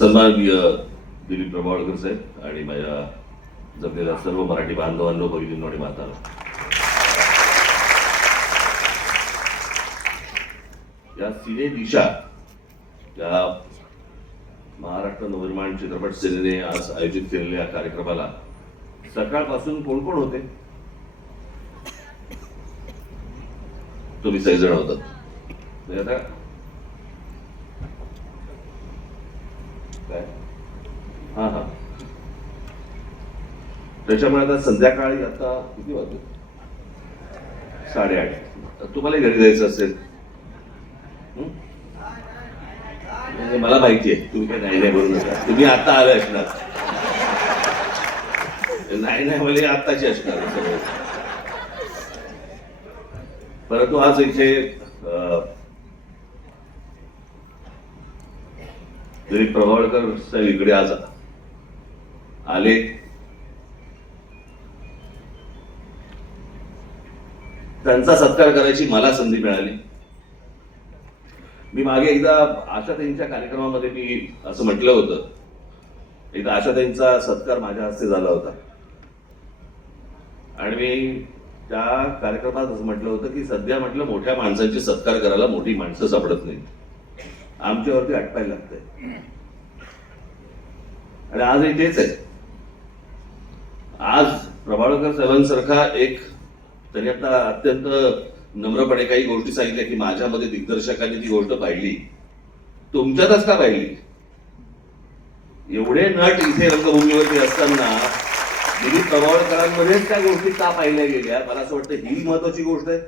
सन्माननीय दिलीप प्रभावळकर साहेब आणि माझ्या जमलेल्या सर्व मराठी बांधवांनो, भगिनींनो आणि मातांनो, या सिने दिशा या महाराष्ट्र नवनिर्माण चित्रपट सेनेने आज आयोजित केलेल्या कार्यक्रमाला सकाळपासून कोण कोण होते? तुम्ही 6 जण होतात. आता काय हा त्याच्यामुळे आता संध्याकाळी आता किती वाजले? 8:30. तुम्हाला घरी जायचं असेल, म्हणजे मला माहिती आहे तुम्ही काय नाही बोलू नका. तुम्ही आता आले असणार, नाही मला आत्ताची असणार. परंतु आज इथे दिलीप प्रभावळकर साहेब इकडे आज आले. त्यांचा सत्कार करायची मला संधी मिळाली. मी मागे एकदा आशाताईंच्या कार्यक्रमामध्ये मी असं म्हटलं होतं, एकदा आशाताईंचा सत्कार माझ्या हस्ते झाला होता आणि मी त्या कार्यक्रमात असं म्हटलं होतं की सध्या म्हटलं मोठ्या माणसांची सत्कार करायला मोठी माणसं सापडत नाही, आमच्यावरती अटकायला लागतंय. आणि आजही तेच आहे. आज प्रभावळकर साहेबांसारखा एक, त्यांनी आता अत्यंत नम्रपणे काही गोष्टी सांगितल्या की माझ्यामध्ये दिग्दर्शकांनी ती गोष्ट पाहिली, तुमच्यातच का पाहिली? एवढे नट इथे रंगभूमीवरती असताना दिलीप प्रभावळकरांमध्येच त्या गोष्टी का पाहिल्या गेल्या? मला असं वाटतं ही महत्वाची गोष्ट आहे.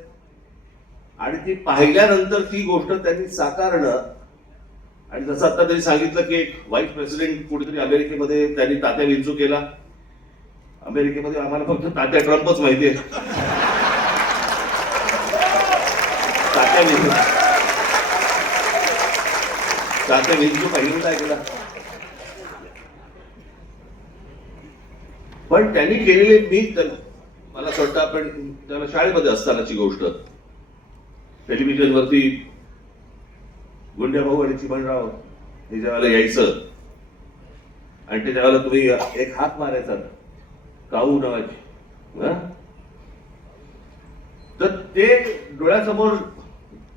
आणि ती पाहिल्यानंतर ती गोष्ट त्यांनी साकारणं, आणि जसं आता त्यांनी सांगितलं की एक व्हाईस प्रेसिडेंट कुठेतरी अमेरिकेमध्ये त्यांनी तात्या विंचू केला. अमेरिकेमध्ये आम्हाला फक्त तात्या ट्रम्पच माहिती आहे. तात्या विंचू पहिल्यांदा ऐकला. पण त्यांनी केलेले, मला असं वाटतं आपण त्याला शाळेमध्ये असतानाची गोष्ट, टेलिव्हिजनवरती गुंड्याभाऊ आणि चिमणराव हे ज्यावेळेला यायचं आणि ते त्यावेळेला तुम्ही एक हात मारायचा काऊ नावाची, तर ते डोळ्यासमोर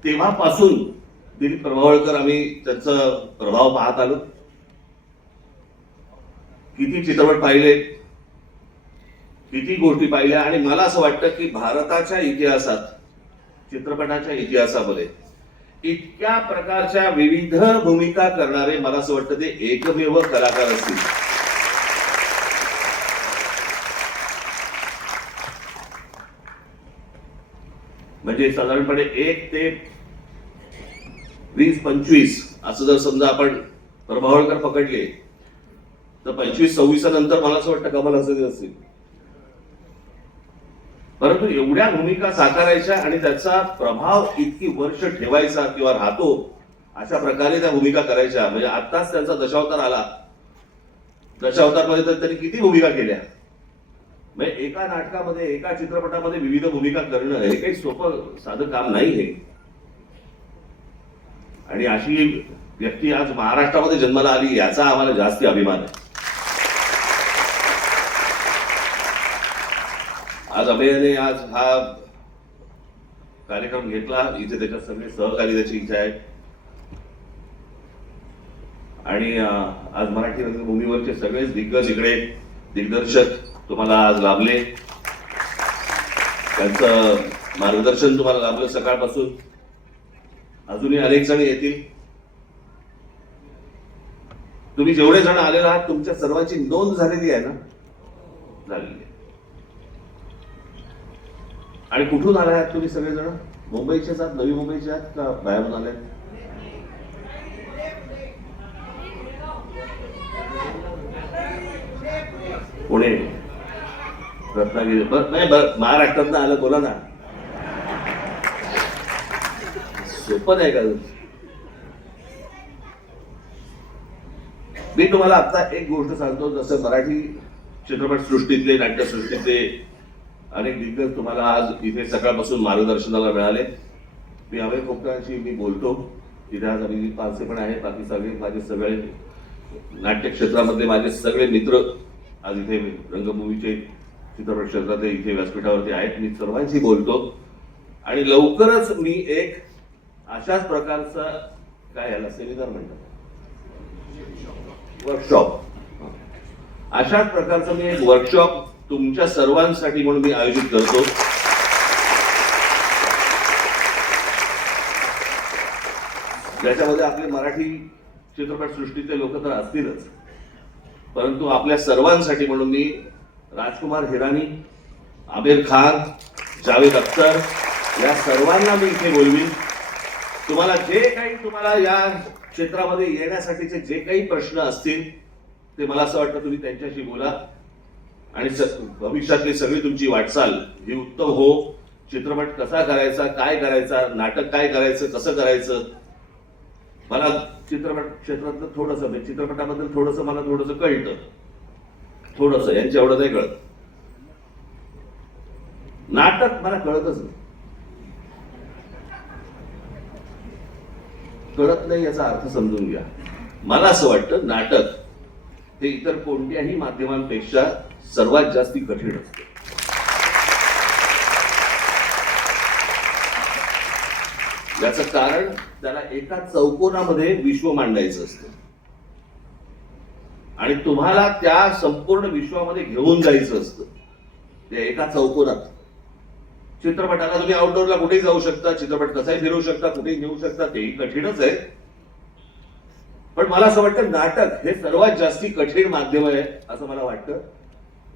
तेव्हापासून दिलीप प्रभावळकर आम्ही त्यांचा प्रभाव पाहत आलो. किती चित्रपट पाहिले, किती गोष्टी पाहिल्या. आणि मला असं वाटतं की भारताच्या इतिहासात, चित्रपटाच्या इतिहासामध्ये इतक्या प्रकारच्या विविध भूमिका करणारे मला असं वाटतं ते एकमेव कलाकार असतील. म्हणजे साधारणपणे 1 ते 20-25 असं जर समजा आपण प्रभावळकर पकडले तर 25-26 नंतर मला असं वाटतं कमल हसन असतील. परंतु एवढ्या भूमिका साकारायच्या आणि त्याचा प्रभाव इतकी वर्ष ठेवायचा किंवा राहतो अशा प्रकारे त्या भूमिका करायच्या. म्हणजे आत्ताच त्यांचा दशावतार आला, दशावतारमध्ये तर त्यांनी किती भूमिका केल्या. म्हणजे एका नाटकामध्ये, एका चित्रपटामध्ये विविध भूमिका करणं हे काही सोपं साधं काम नाही हे. आणि अशी व्यक्ती आज महाराष्ट्रामध्ये जन्माला आली याचा आम्हाला जास्ती अभिमान आहे. आज अभयने आज हा कार्यक्रम घेतला, इथे त्याच्यात सगळे सहकारी त्याची इच्छा आहे. आणि आज मराठी रंगभूमीवरचे सगळेच दिग्गज इकडे, दिग्दर्शक तुम्हाला आज लाभले, त्यांचं मार्गदर्शन तुम्हाला लाभलं सकाळपासून. अजूनही अनेक जण येतील. तुम्ही जेवढे जण आलेला आहात तुमच्या सर्वांची नोंद झालेली आहे ना? झालेली आहे. आणि कुठून आले आहात तुम्ही सगळेजण? मुंबईचेच आहात, नवी मुंबईचे आहात का बाहेरून आले? पुणे, रत्नागिरी, नाही महाराष्ट्रात आलं, बोला ना. सोपं नाही का? मी तुम्हाला आता एक गोष्ट सांगतो. जसं मराठी चित्रपट सृष्टीतले, नाट्यसृष्टीतले अनेक दिग्गज तुम्हाला आज इथे सकाळपासून मार्गदर्शनाला मिळाले. मी अभय खोपटांशी मी बोलतो, तिथे आज अभिजित पानसे पण आहे, बाकी सगळे माझे सगळे नाट्य क्षेत्रामधले माझे सगळे मित्र आज इथे रंगभूमीचे चित्रपट क्षेत्रातले इथे व्यासपीठावरती आहेत. मी सर्वांशी बोलतो आणि लवकरच मी एक अशाच प्रकारचा काय याला सेमिनार म्हणतात, वर्कशॉप, अशाच प्रकारचं मी एक वर्कशॉप तुमच्या सर्वांसाठी म्हणून मी आयोजित करतो. ज्याच्यामध्ये आपले मराठी चित्रपटसृष्टीचे लोक तर असतीलच, परंतु आपल्या सर्वांसाठी म्हणून मी राजकुमार हिरानी, आमिर खान, जावेद अख्तर या सर्वांना मी इथे बोलवीन. तुम्हाला जे काही तुम्हाला या क्षेत्रामध्ये येण्यासाठीचे जे काही प्रश्न असतील ते मला असं वाटतं तुम्ही त्यांच्याशी बोला आणि भविष्यातली सगळी तुमची वाटचाल ही उत्तम हो. चित्रपट कसा करायचा, काय करायचा, नाटक काय करायचं, कसं करायचं. मला चित्रपट क्षेत्रातलं थोडंसं, चित्रपटाबद्दल थोडंसं मला थोडंसं कळतं, थोडंसं, यांच्या एवढं नाही कळत. नाटक मला कळतच नाही. कळत नाही याचा अर्थ समजून घ्या. मला असं वाटतं नाटक हे इतर कोणत्याही माध्यमांपेक्षा सर्वात जास्ती कठीण असतं. याचं कारण त्याला एका चौकोनामध्ये विश्व मांडायचं असतं आणि तुम्हाला त्या संपूर्ण विश्वामध्ये घेऊन जायचं असतं त्या एका चौकोनात. चित्रपटाला तुम्ही आउटडोअरला कुठेही जाऊ शकता, चित्रपट कसाही फिरवू शकता, कुठेही घेऊ शकता, तेही कठीणच आहे. पण मला असं वाटतं नाटक हे सर्वात जास्ती कठीण माध्यम आहे असं मला वाटतं.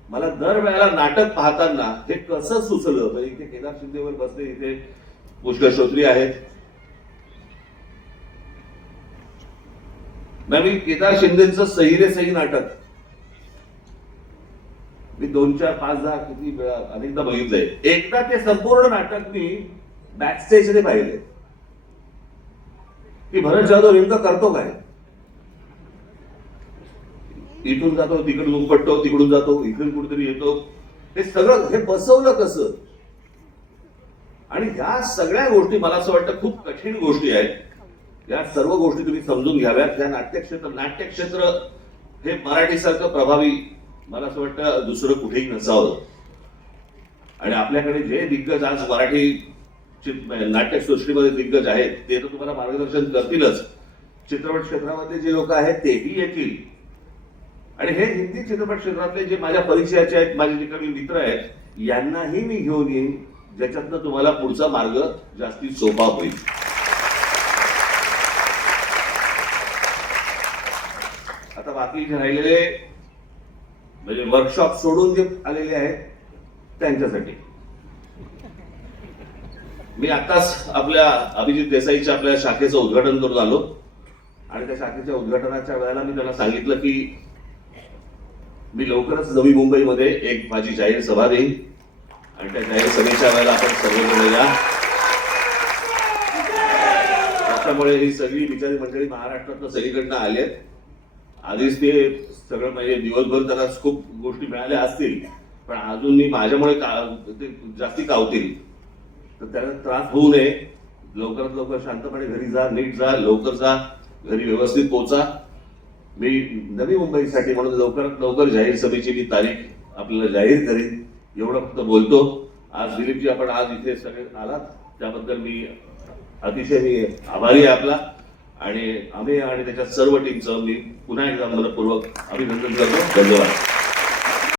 मला दरवेळेला नाटक पाहताना हे कसं सुचलं, म्हणजे इथे केदार शिंदेवर बसले, इथे पुष्कर श्रोत्री आहेत. मी केदार शिंदेचं सही रे सही नाटक मी 2, 4, 5, 10 किती वेळा अनेकदा बघितलंय. एकदा ते संपूर्ण नाटक मी बॅकस्टेजने पाहिले की भरत जाधव नेमकं करतो काय. इथून जातो, तिकडून उपटतो, तिकडून जातो, इथून कुठेतरी येतो. हे सगळं हे बसवलं कसं. आणि ह्या सगळ्या गोष्टी मला असं वाटतं खूप कठीण गोष्टी आहेत. या सर्व गोष्टी तुम्ही समजून घ्याव्यात. या नाट्यक्षेत्र हे मराठीसारखं प्रभावी मला असं वाटतं दुसरं कुठेही नसावं. आणि आपल्याकडे जे दिग्गज आज मराठी नाट्यसृष्टीमध्ये दिग्गज आहेत ते तर तुम्हाला मार्गदर्शन करतीलच. चित्रपट क्षेत्रामध्ये जे लोक आहेत तेही येतील. आणि हे हिंदी चित्रपट क्षेत्रातले जे माझ्या परिचयाचे आहेत, माझे जे काही मित्र आहेत, यांनाही मी घेऊन येईन, ज्याच्यातनं तुम्हाला पुढचा मार्ग जास्ती सोपा होईल. आता बाकी जे राहिलेले म्हणजे वर्कशॉप सोडून जे आलेले आहेत त्यांच्यासाठी मी आताच आपल्या अभिजित देसाईच्या आपल्या शाखेचं उद्घाटन करून आलो. आणि त्या शाखेच्या उद्घाटनाच्या वेळेला मी त्यांना सांगितलं की मी लवकरच नवी मुंबईमध्ये एक माझी जाहीर सभा देईन आणि त्या जाहीर सभेच्या वेळेला आपण सर्वजण या. त्याच्यामुळे ही सगळी बिचारी मंडळी महाराष्ट्रातनं सगळीकडनं आली आहेत. आधीच ते सगळं म्हणजे दिवसभर त्यांना खूप गोष्टी मिळाल्या असतील, पण अजून मी माझ्यामुळे ते जास्ती कावतील, तर त्याला त्रास होऊ नये. लवकरात लवकर शांतपणे घरी जा, नीट जा, लवकर जा, घरी व्यवस्थित पोचा. मी नवी मुंबईसाठी म्हणून लवकरात लवकर जाहीर सभेची मी तारीख आपल्याला जाहीर करेन, एवढं फक्त बोलतो. आज दिलीपजी आपण आज इथे सगळे आलात त्याबद्दल मी अतिशय आभारी आहे आपला. आणि आम्ही आणि त्याच्या सर्व टीमचं मी पुन्हा एकदा मनपूर्वक अभिनंदन करतो. धन्यवाद.